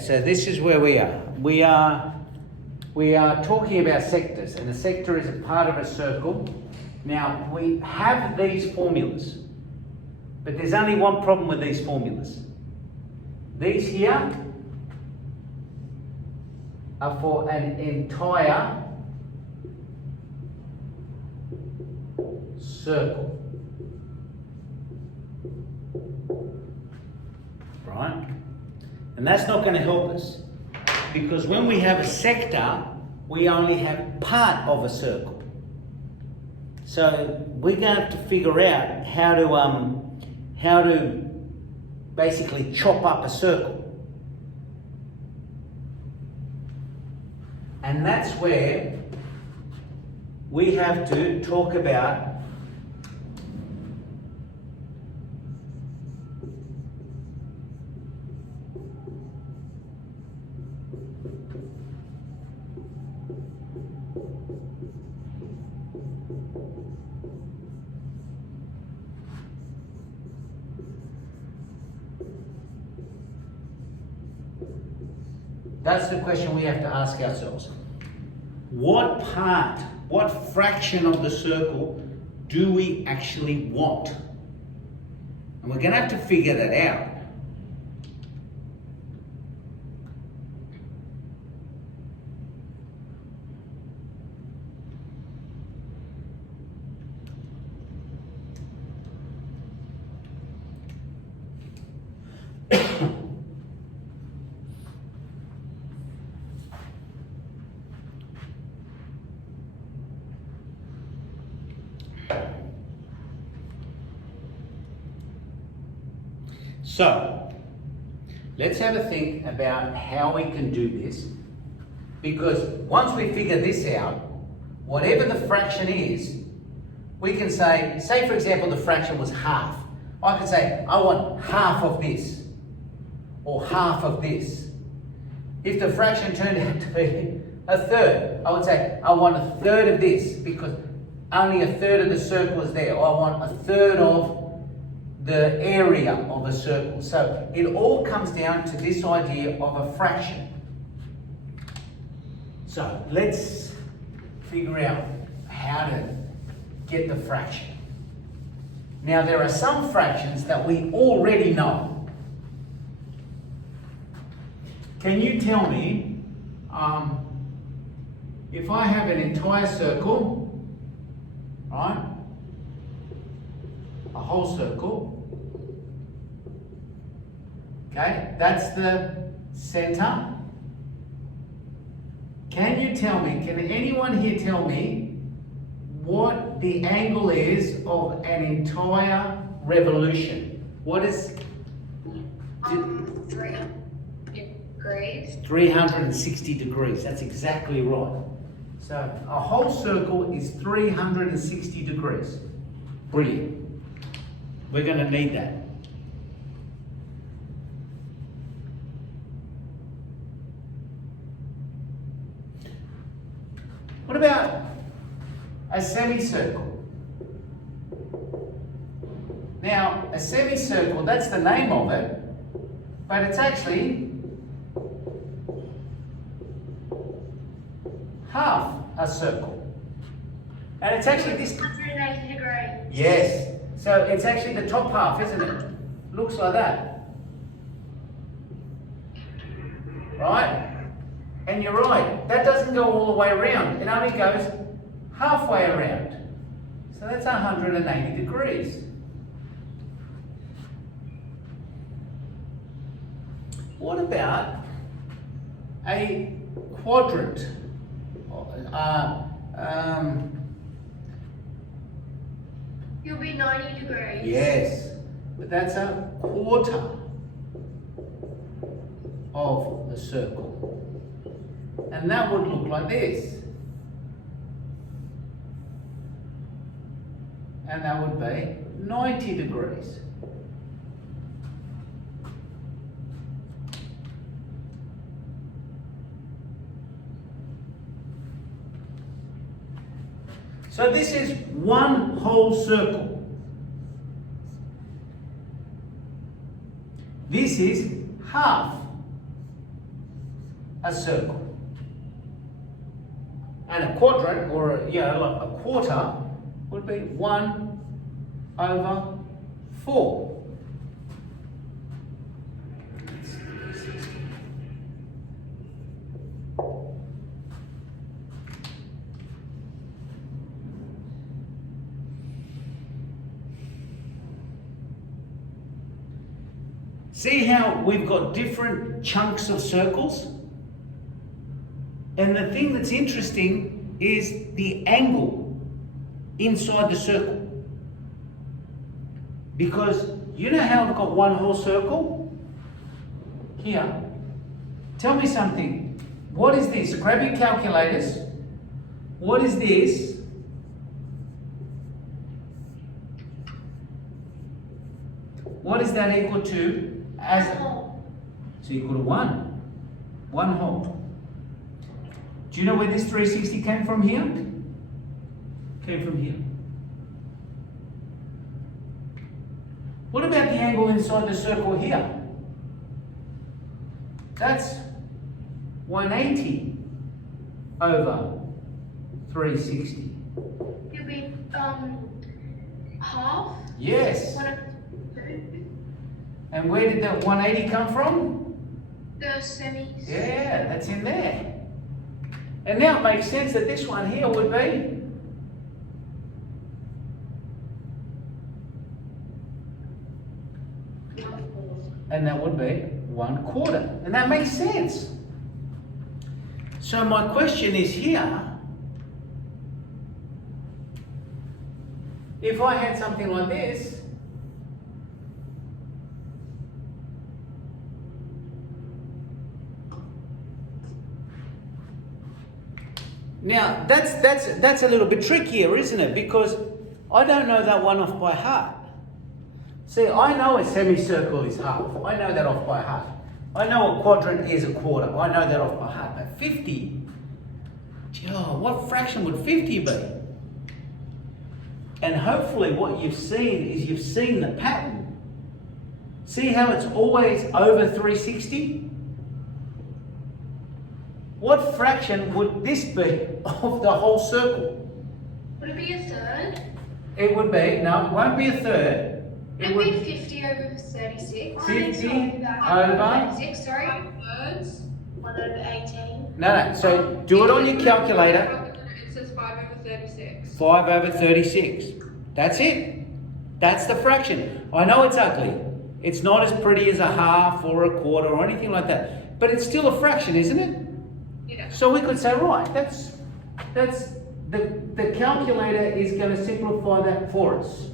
so this is where we are. We are talking about sectors, and a sector is a part of a circle. Now, we have these formulas, but there's only one problem with these formulas. These here are for an entire circle. Right? And that's not going to help us, because when we have a sector, we only have part of a circle. So we're going to have to figure out how to basically chop up a circle. And that's where we have to talk about that's the question we have to ask ourselves. What part, what fraction of the circle do we actually want? And we're going to have to figure that out. So, let's have a think about how we can do this, because once we figure this out, whatever the fraction is, we can say for example the fraction was half. I can say I want half of this, or half of this. If the fraction turned out to be a third, I would say I want a third of this, because only a third of the circle is there, or I want a third of the area of a circle. So it all comes down to this idea of a fraction. So let's figure out how to get the fraction. Now there are some fractions that we already know. Can you tell me, if I have an entire circle, right? A whole circle. Okay, that's the center. Can you tell me, can anyone here tell me what the angle is of an entire revolution? What is 300 degrees. 360 degrees, that's exactly right. So a whole circle is 360 degrees. Brilliant. We're going to need that. What about a semicircle? Now, a semicircle, that's the name of it, but it's actually half a circle. And it's actually this. 180 degrees. Yes. So it's actually the top half, isn't it? Looks like that. Right? And you're right, that doesn't go all the way around. It only goes halfway around. So that's 180 degrees. What about a quadrant? You'll be 90 degrees. Yes, but that's a quarter of the circle. And that would look like this. And that would be 90 degrees. So this is one whole circle. This is half a circle. And a quadrant, or like a quarter, would be 1 over 4. See how we've got different chunks of circles? And the thing that's interesting is the angle inside the circle. Because you know how I've got one whole circle? Here. Tell me something. What is this? Grab your calculators. What is this? What is that equal to? So equal to 1. 1 whole. Do you know where this 360 came from here? Came from here. What about the angle inside the circle here? That's 180 over 360. You'll be half. Yes. 1/2. And where did that 180 come from? The semis. Yeah, that's in there. And now it makes sense that this one here would be and that would be 1/4. And that makes sense. So my question is here, if I had something like this, now that's a little bit trickier, isn't it? Because I don't know that one off by heart. See, I know a semicircle is half. I know that off by heart. I know a quadrant is a quarter. I know that off by heart. But 50, what fraction would 50 be? And hopefully what you've seen is you've seen the pattern. See how it's always over 360? What fraction would this be of the whole circle? Would it be a third? It would be, no, it won't be a third. It would be 50 over 36. 50 over over? 36, sorry. 5/3. 1 over 18. No, so do it on your calculator. It says 5 over 36. 5 over 36. That's it. That's the fraction. I know it's ugly. It's not as pretty as a half or a quarter or anything like that. But it's still a fraction, isn't it? Yeah. So we could say, right, that's the calculator is going to simplify that for us.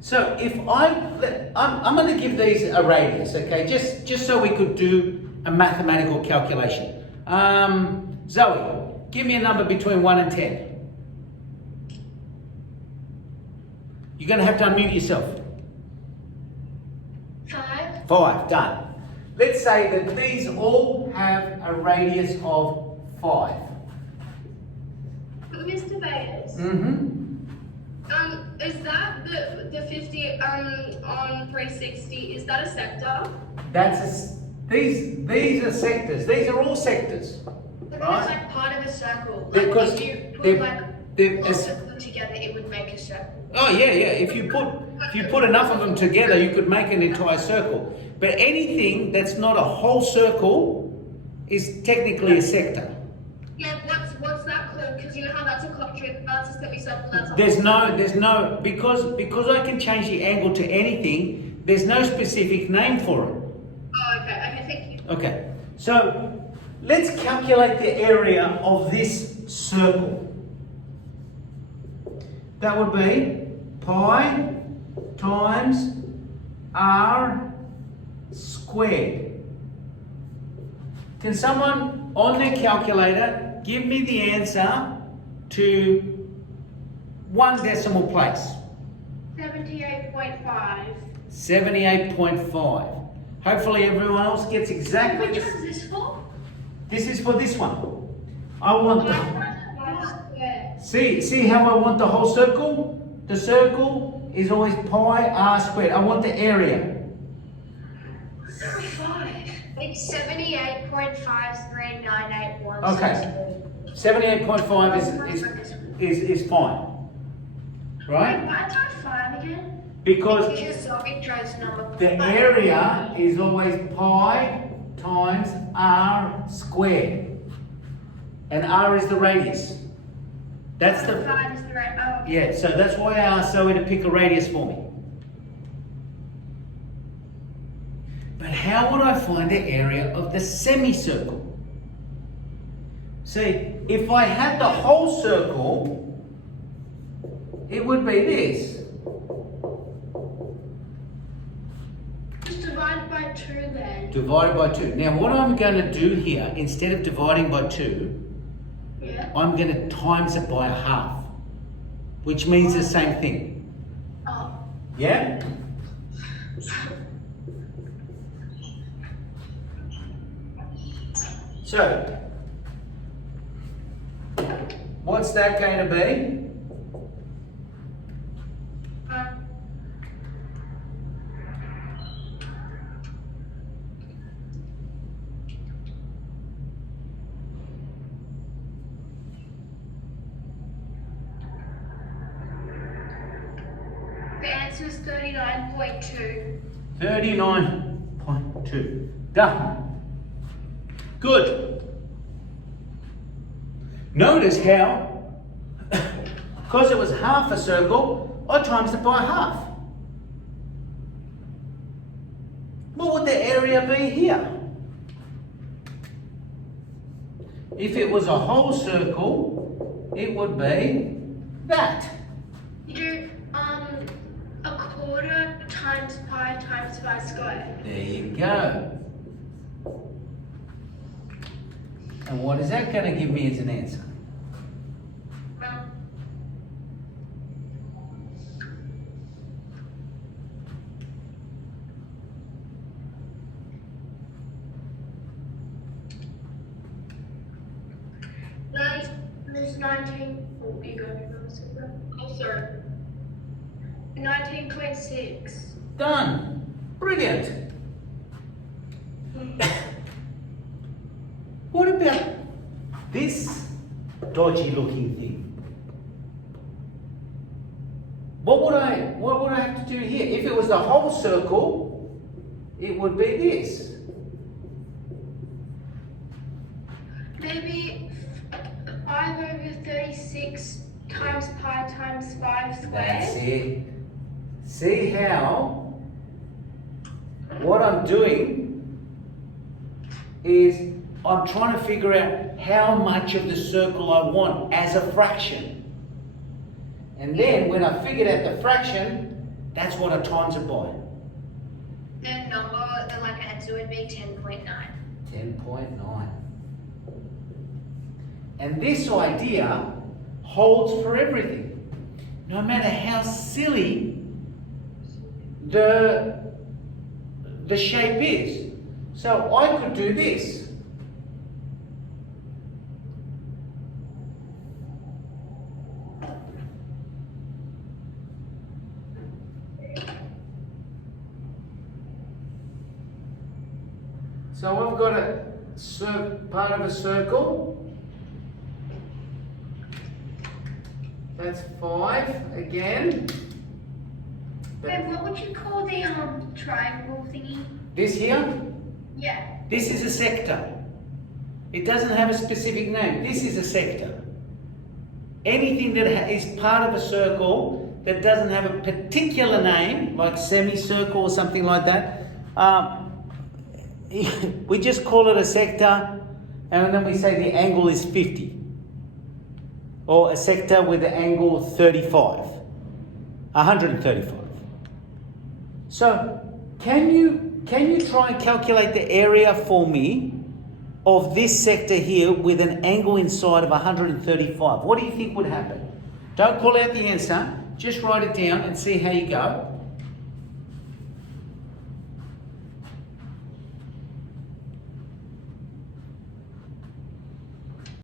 So if I'm going to give these a radius, okay, just so we could do a mathematical calculation. Zoe, give me a number between 1 and 10. You're going to have to unmute yourself. 5. 5, done. Let's say that these all have a radius of 5. Mr. Bayers, Is that the 50 on 360? Is that a sector? These are sectors. These are all sectors. but Right. it's like part of a circle. Because if you they're- put like they're- lots of them together, it would make a circle. Oh yeah. If you put enough of them together, you could make an entire circle. But anything that's not a whole circle is technically a sector. Yeah, what's that called? Because you know how that's a quadrant, that's a semicircle, that's a There's no because I can change the angle to anything. There's no specific name for it. Oh, okay, thank you. Okay. So let's calculate the area of this circle. That would be pi times r squared. Can someone on their calculator give me the answer to 1 decimal place? 78.5. 78.5. Hopefully everyone else gets exactly Which the one's this for? This is for this one. I want the... Square. See how I want the whole circle? The circle is always pi r squared. I want the area. It's 78.53981. Okay. 78.5 is fine. Right? Why is that 5 again? Because Because Zogitro's number. the area is always pi times r squared. And r is the radius. That's the... 5 is the right. Oh, okay. Yeah, so that's why I asked Zoe to pick a radius for me. But how would I find the area of the semicircle? See, if I had the whole circle, it would be this. Just divide by 2 then. Divided by 2. Now what I'm going to do here, instead of dividing by 2, Yeah. I'm going to times it by half, which means the same thing. Oh. Yeah? So, what's that going to be? The answer is 39.2. 39.2. Done. Good. Notice how, because it was half a circle, I times it by half. What would the area be here? If it was a whole circle, it would be that. You do a quarter times pi times 5 squared. There you go. And what is that going to give me as an answer? Well, there's 19. Oh, you got it. Oh, sorry. 19.6. Done. Brilliant. What about this dodgy looking thing? What would I have to do here? If it was the whole circle, it would be this. Maybe 5 over 36 times pi times 5 squared. That's it. See how what I'm doing is I'm trying to figure out how much of the circle I want as a fraction. And then when I figured out the fraction, that's what I times it by. The answer would be 10.9. 10.9. And this idea holds for everything. No matter how silly the shape is. So I could do this. So I've got a part of a circle. That's 5 again. Wait, what would you call the triangle thingy? This here, Yeah. this is a sector. It doesn't have a specific name. This is a sector. Anything that is part of a circle that doesn't have a particular name, like semicircle or something like that, we just call it a sector, and then we say the angle is 50. Or a sector with the angle 35, 135. So, can you try and calculate the area for me of this sector here with an angle inside of 135? What do you think would happen? Don't call out the answer, just write it down and see how you go.